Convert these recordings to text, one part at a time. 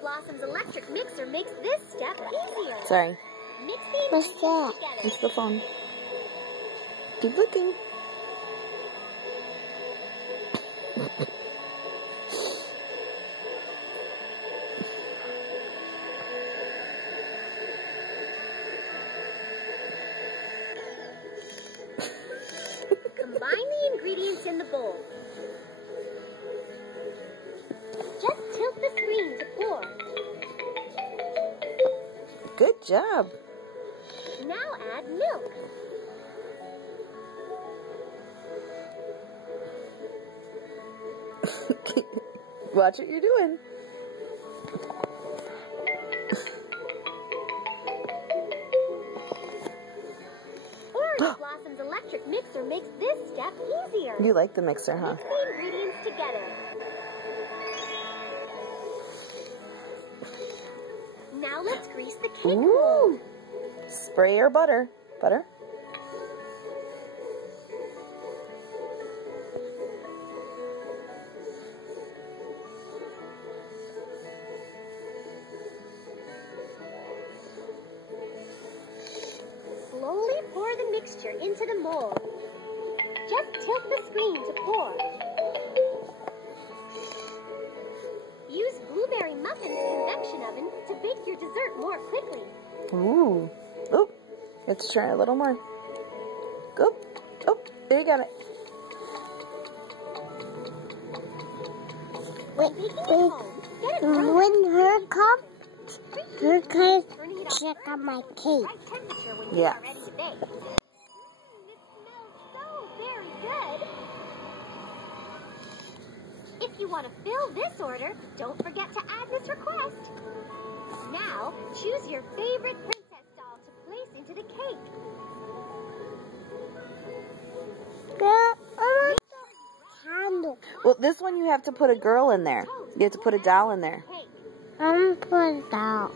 Blossom's electric mixer makes this step easier. Sorry. Mix the What's that? together. It's the phone. Keep looking. Combine the ingredients in the bowl. Just tilt the screen to pour. Good job. Now add milk. Watch what you're doing. Orange Blossom's electric mixer makes this step easier. You like the mixer, huh? Mix the ingredients together. Now let's grease the cake mold. Ooh. Spray or butter? Butter? Slowly pour the mixture into the mold. Just tilt the screen to pour. Use Blueberry Muffin's convection oven to bake your dessert more quickly. Ooh. Oop. Let's try a little more. Go. Oh, there you got it. When her comes, her can check on my cake. Right temperature when you Yeah. are ready to bake. It smells so very good. If you want to fill this order, don't forget to add this request. Now, choose your favorite princess doll to place into the cake. Girl, I want the candle. Well, this one you have to put a girl in there. You have to put a doll in there. Cake. I'm put it out.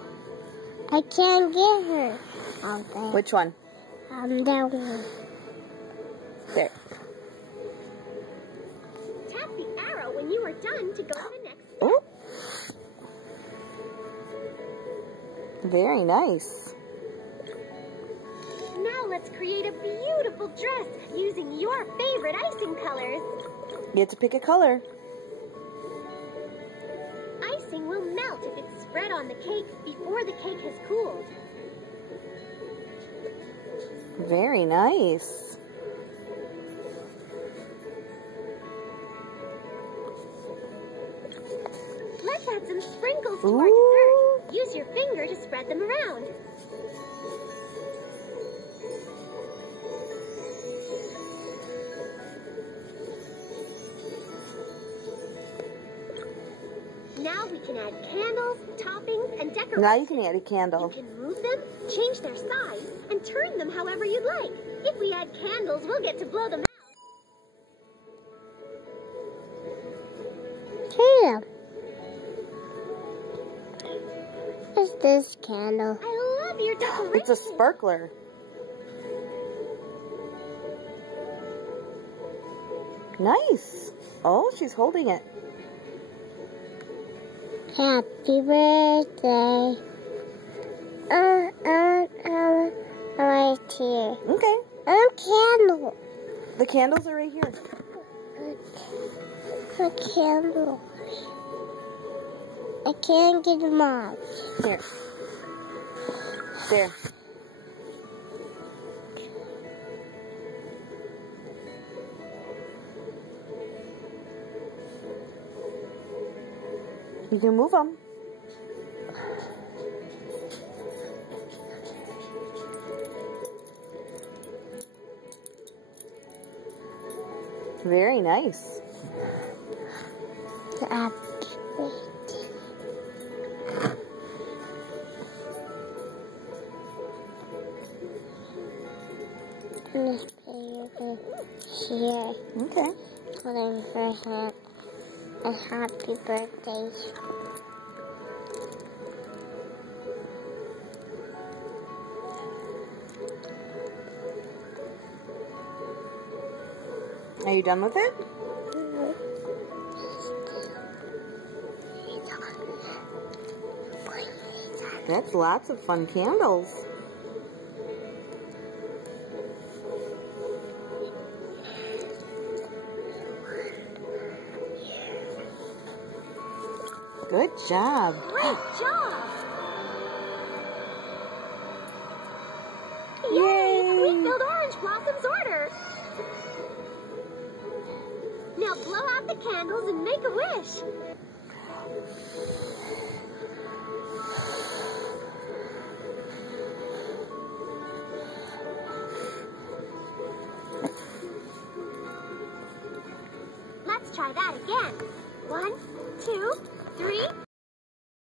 I can't get her out there. Which one? That one. There. Tap the arrow when you are done to go to the next step. Ooh. Very nice. Now let's create a beautiful dress using your favorite icing colors. You have to pick a color. Icing will melt if it's spread on the cake before the cake has cooled. Very nice. Let's add some sprinkles to our Ooh. dessert. Use your finger to spread them around. Now we can add candles, toppings, and decorations. Now you can add a You candle. can move them, change their size, and turn them however you'd like. If we add candles, we'll get to blow them out. Here. What's this candle? I love your decorations. It's a sparkler. Nice. Oh, she's holding it. Happy birthday. Right here. Okay. Candle. The candles are right here. A candle. I can't get them off. Here. There. You can move them. Very nice. Happy Let's put it here. Okay. Put in for her a happy birthday. Are you done with it? That's lots of fun candles. Good job. Great job! Yay! We filled Orange Blossom's order. Now blow out the candles and make a wish. Let's try that again. 1, 2, 3.